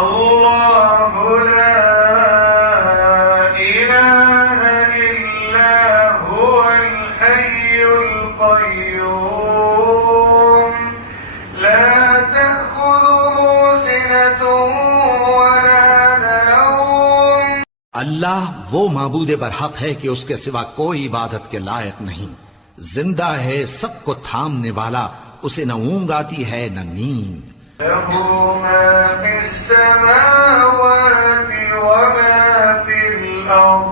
اللہ لا الہ الا هو الحی القیوم لا تأخذه سنة ولا نوم۔ اللہ وہ معبود برحق ہے کہ اس کے سوا کوئی عبادت کے لائق نہیں، زندہ ہے، سب کو تھامنے والا، اسے نہ اونگ آتی ہے نہ نیند۔ لہ ما فی السماوات وما فی الارض،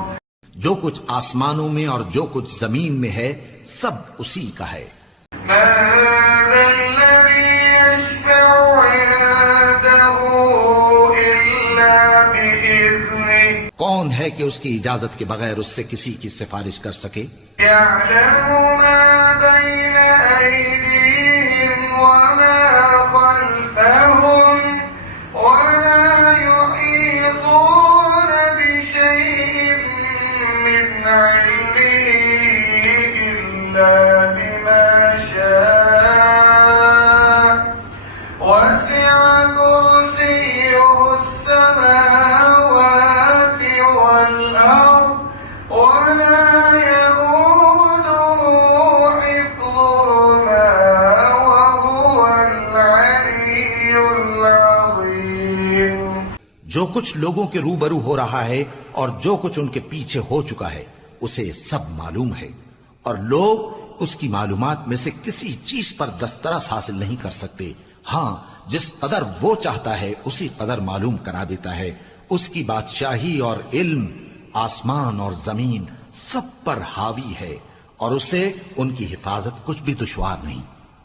جو کچھ آسمانوں میں اور جو کچھ زمین میں ہے سب اسی کا ہے۔ من ذا الذی یشفع عنده الا بإذنہ، کون ہے کہ اس کی اجازت کے بغیر اس سے کسی کی سفارش کر سکے؟ يعلم ما بين أيديهم وما خلفهم ولا يحيطون بشيء من علمه إلا بما شاء وسع كرسيه السماوات والأرض ولا جو کچھ لوگوں کے روبرو ہو رہا ہے اور جو کچھ ان کے پیچھے ہو چکا ہے اسے سب معلوم ہے، اور لوگ اس کی معلومات میں سے کسی چیز پر دسترس حاصل نہیں کر سکتے، ہاں جس قدر وہ چاہتا ہے اسی قدر معلوم کرا دیتا ہے۔ اس کی بادشاہی اور علم آسمان اور زمین سب پر حاوی ہے، اور اسے ان کی حفاظت کچھ بھی دشوار نہیں۔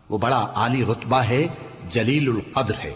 وہ بڑا عالی رتبہ ہے، جلیل القدر ہے۔